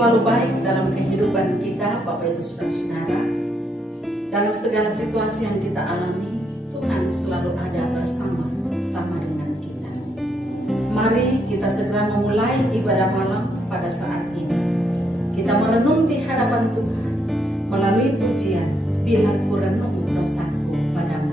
selalu baik dalam kehidupan kita, Bapak Ibu Saudara-saudara. Dalam segala situasi yang kita alami, Tuhan selalu ada bersama-sama dengan kita. Mari kita segera memulai ibadah malam pada saat ini. Kita merenung di hadapan Tuhan melalui pujian, bila ku renung dosaku padamu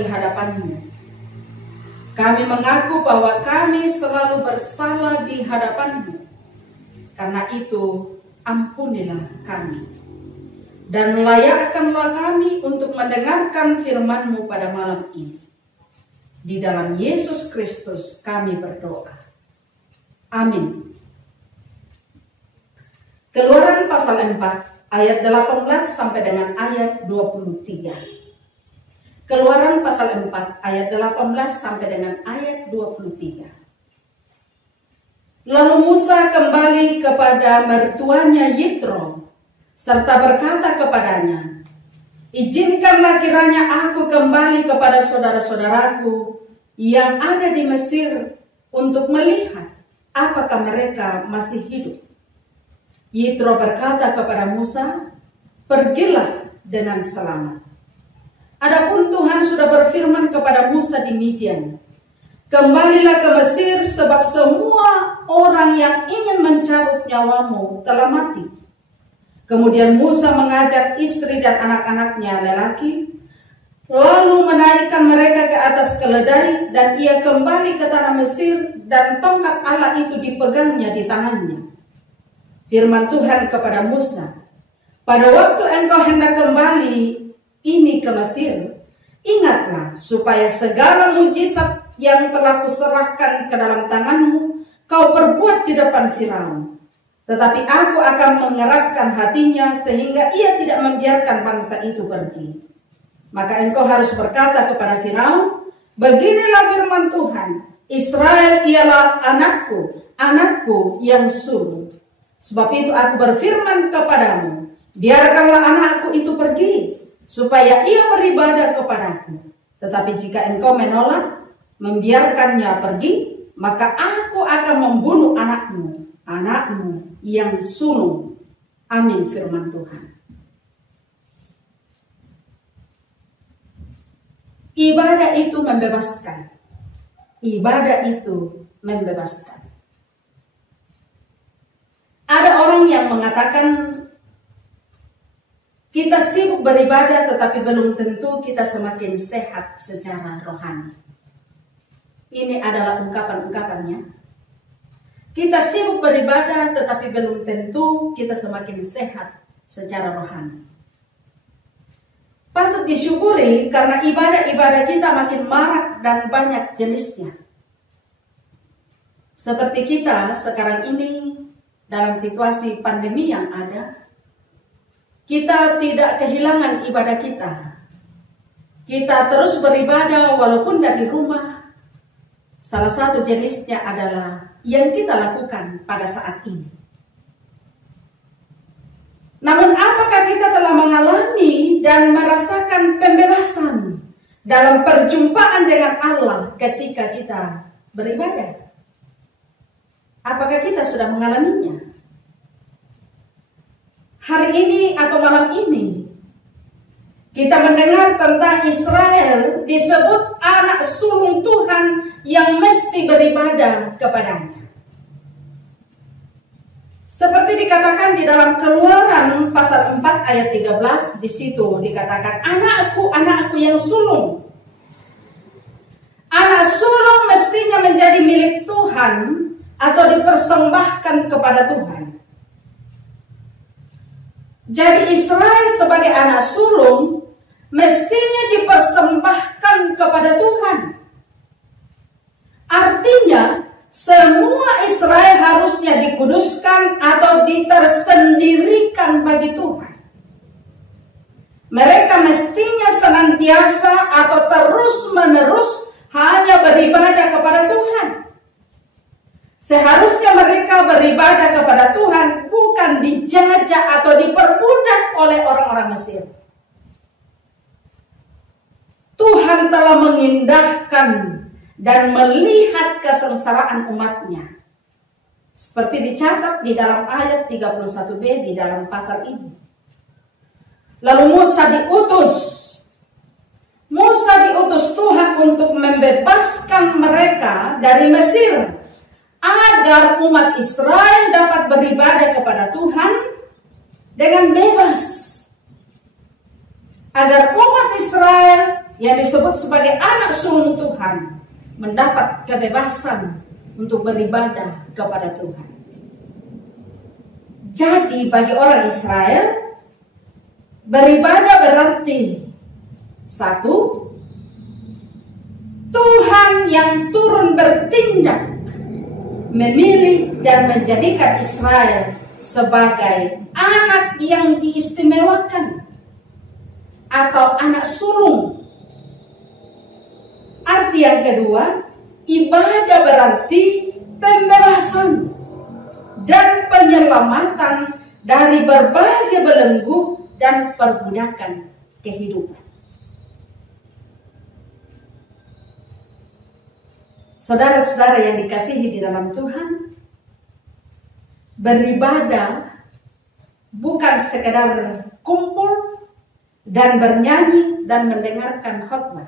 di hadapan-Mu. Kami mengaku bahwa kami selalu bersalah di hadapan-Mu. Karena itu, ampunilah kami. Dan layakkanlah kami untuk mendengarkan firman-Mu pada malam ini. Di dalam Yesus Kristus kami berdoa. Amin. Keluaran pasal 4 ayat 18 sampai dengan ayat 23. Keluaran pasal 4 ayat 18 sampai dengan ayat 23. Lalu Musa kembali kepada mertuanya Yitro serta berkata kepadanya, "Izinkanlah kiranya aku kembali kepada saudara-saudaraku yang ada di Mesir untuk melihat apakah mereka masih hidup." Yitro berkata kepada Musa, "Pergilah dengan selamat." Adapun Tuhan sudah berfirman kepada Musa di Midian, "Kembalilah ke Mesir sebab semua orang yang ingin mencabut nyawamu telah mati." Kemudian Musa mengajak istri dan anak-anaknya lelaki, lalu menaikkan mereka ke atas keledai, dan ia kembali ke tanah Mesir, dan tongkat Allah itu dipegangnya di tangannya. Firman Tuhan kepada Musa, "Pada waktu engkau hendak kembali ini ke Mesir, ingatlah supaya segala mujizat yang telah kuserahkan ke dalam tanganmu kau perbuat di depan Firaun. Tetapi aku akan mengeraskan hatinya sehingga ia tidak membiarkan bangsa itu pergi. Maka engkau harus berkata kepada Firaun, beginilah firman Tuhan, Israel ialah anakku, anakku yang sulung. Sebab itu aku berfirman kepadamu, biarkanlah anakku itu pergi, supaya ia beribadah kepadaku. Tetapi jika engkau menolak, membiarkannya pergi, maka aku akan membunuh anakmu, anakmu yang sulung." Amin firman Tuhan. Ibadah itu membebaskan. Ibadah itu membebaskan. Ada orang yang mengatakan, kita sibuk beribadah tetapi belum tentu kita semakin sehat secara rohani. Ini adalah ungkapan-ungkapannya. Kita sibuk beribadah tetapi belum tentu kita semakin sehat secara rohani. Patut disyukuri karena ibadah-ibadah kita makin marak dan banyak jenisnya. Seperti kita sekarang ini dalam situasi pandemi yang ada, kita tidak kehilangan ibadah kita. Kita terus beribadah walaupun dari rumah. Salah satu jenisnya adalah yang kita lakukan pada saat ini. Namun apakah kita telah mengalami dan merasakan pembebasan dalam perjumpaan dengan Allah ketika kita beribadah? Apakah kita sudah mengalaminya? Hari ini atau malam ini kita mendengar tentang Israel disebut anak sulung Tuhan yang mesti beribadah kepadanya. Seperti dikatakan di dalam Keluaran pasal 4 ayat 13, di situ dikatakan, anakku, anakku yang sulung. Anak sulung mestinya menjadi milik Tuhan atau dipersembahkan kepada Tuhan. Jadi Israel sebagai anak sulung mestinya dipersembahkan kepada Tuhan. Artinya, semua Israel harusnya dikuduskan atau ditersendirikan bagi Tuhan. Mereka mestinya senantiasa atau terus-menerus hanya beribadah kepada Tuhan. Seharusnya mereka beribadah kepada Tuhan, bukan dijajah atau diperbudak oleh orang-orang Mesir. Tuhan telah mengindahkan dan melihat kesengsaraan umatnya. Seperti dicatat di dalam ayat 31b di dalam pasal ini. Lalu Musa diutus Tuhan untuk membebaskan mereka dari Mesir, agar umat Israel dapat beribadah kepada Tuhan dengan bebas. Agar umat Israel yang disebut sebagai anak sulung Tuhan mendapat kebebasan untuk beribadah kepada Tuhan. Jadi bagi orang Israel, beribadah berarti satu, Tuhan yang turun bertindak, memilih dan menjadikan Israel sebagai anak yang diistimewakan atau anak sulung. Arti yang kedua, ibadah berarti pembebasan dan penyelamatan dari berbagai belenggu dan perbudakan kehidupan. Saudara-saudara yang dikasihi di dalam Tuhan, beribadah bukan sekedar kumpul dan bernyanyi dan mendengarkan khotbah.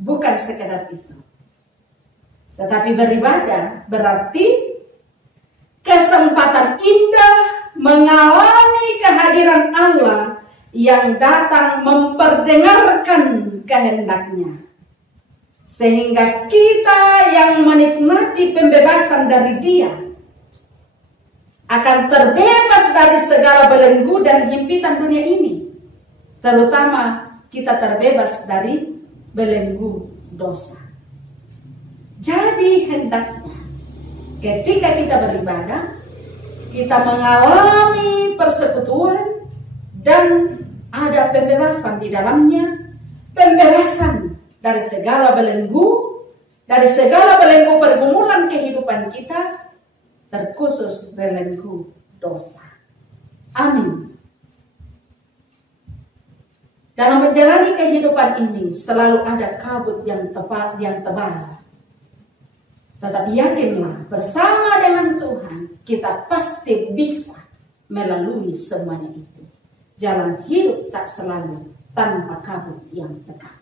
Bukan sekedar itu. Tetapi beribadah berarti kesempatan indah mengalami kehadiran Allah yang datang memperdengarkan kehendaknya. Sehingga kita yang menikmati pembebasan dari Dia akan terbebas dari segala belenggu dan himpitan dunia ini. Terutama kita terbebas dari belenggu dosa. Jadi hendaknya ketika kita beribadah, kita mengalami persekutuan dan ada pembebasan di dalamnya. Pembebasan dari segala belenggu, dari segala belenggu pergumulan kehidupan kita, terkhusus belenggu dosa. Amin. Dalam menjalani kehidupan ini selalu ada kabut yang tebal. Tetapi yakinlah, bersama dengan Tuhan kita pasti bisa melalui semuanya itu. Jalan hidup tak selalu tanpa kabut yang pekat.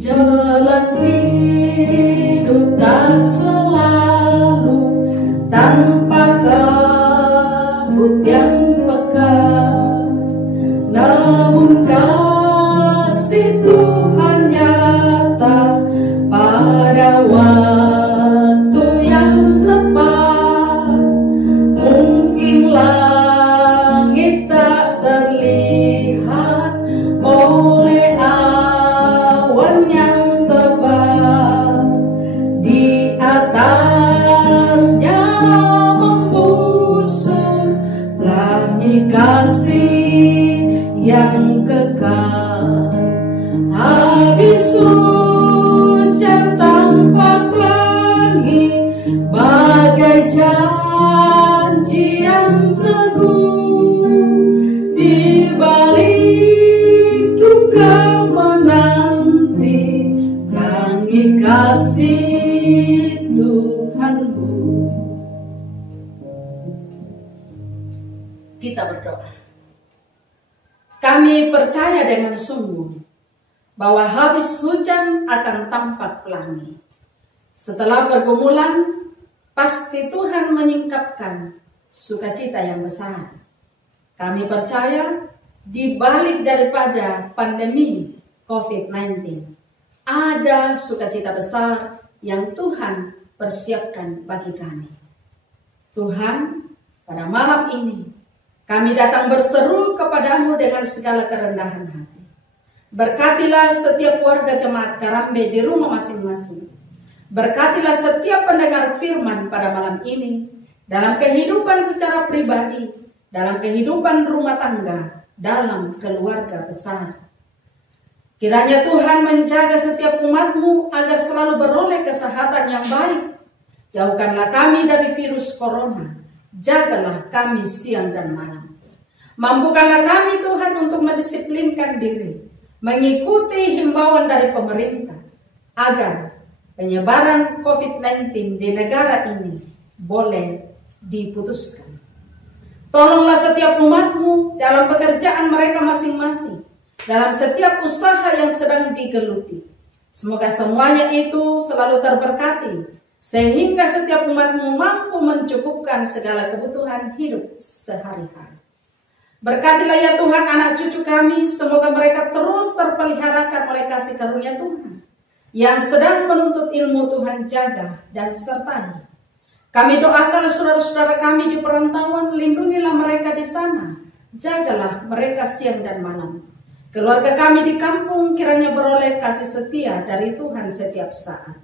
Jalan hidup tak selalu tanpa kabut yang pekat, namun kasih Tuhan bagi kasih Tuhanmu. Kita berdoa. Kami percaya dengan sungguh bahwa habis hujan akan tampak pelangi. Setelah pergumulan, pasti Tuhan menyingkapkan sukacita yang besar. Kami percaya di balik daripada pandemi COVID-19 ada sukacita besar yang Tuhan persiapkan bagi kami. Tuhan, pada malam ini kami datang berseru kepadamu dengan segala kerendahan hati. Berkatilah setiap warga jemaat Karambe di rumah masing-masing. Berkatilah setiap pendengar firman pada malam ini dalam kehidupan secara pribadi, dalam kehidupan rumah tangga, dalam keluarga besar. Kiranya Tuhan menjaga setiap umat-Mu agar selalu beroleh kesehatan yang baik. Jauhkanlah kami dari virus corona. Jagalah kami siang dan malam. Mampukanlah kami Tuhan untuk mendisiplinkan diri, mengikuti himbauan dari pemerintah, agar penyebaran COVID-19 di negara ini boleh diputuskan. Tolonglah setiap umat-Mu dalam pekerjaan mereka masing-masing, dalam setiap usaha yang sedang digeluti. Semoga semuanya itu selalu terberkati, sehingga setiap umat-Mu mampu mencukupkan segala kebutuhan hidup sehari-hari. Berkatilah ya Tuhan anak cucu kami, semoga mereka terus terpeliharakan oleh kasih karunia Tuhan, yang sedang menuntut ilmu Tuhan jaga dan sertai. Kami doakan saudara-saudara kami di perantauan, lindungilah mereka di sana, jagalah mereka siang dan malam. Keluarga kami di kampung kiranya beroleh kasih setia dari Tuhan setiap saat.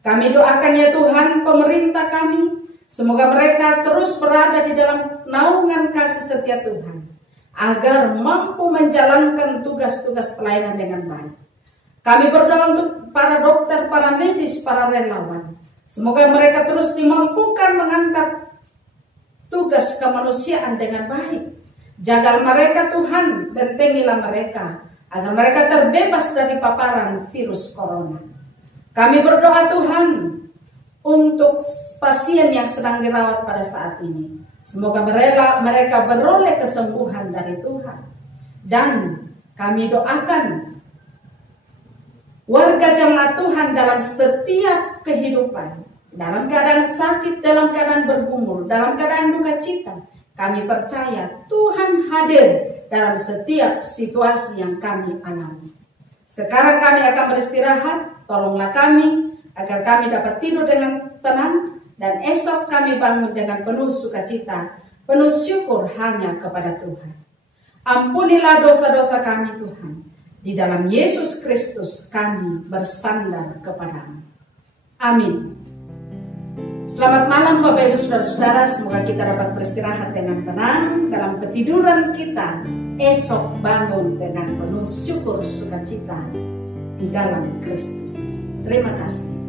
Kami doakan ya Tuhan pemerintah kami, semoga mereka terus berada di dalam naungan kasih setia Tuhan, agar mampu menjalankan tugas-tugas pelayanan dengan baik. Kami berdoa untuk para dokter, para medis, para relawan. Semoga mereka terus dimampukan mengangkat tugas kemanusiaan dengan baik. Jaga mereka Tuhan, bentengilah mereka, agar mereka terbebas dari paparan virus corona. Kami berdoa Tuhan untuk pasien yang sedang dirawat pada saat ini. Semoga mereka beroleh kesembuhan dari Tuhan. Dan kami doakan warga jemaat Tuhan dalam setiap kehidupan, dalam keadaan sakit, dalam keadaan bergumul, dalam keadaan duka cita. Kami percaya Tuhan hadir dalam setiap situasi yang kami alami. Sekarang kami akan beristirahat, tolonglah kami agar kami dapat tidur dengan tenang, dan esok kami bangun dengan penuh sukacita, penuh syukur hanya kepada Tuhan. Ampunilah dosa-dosa kami Tuhan. Di dalam Yesus Kristus kami bersandar kepadamu. Amin. Selamat malam Bapak Ibu Saudara-saudara, semoga kita dapat beristirahat dengan tenang dalam ketiduran kita. Esok bangun dengan penuh syukur sukacita di dalam Kristus. Terima kasih.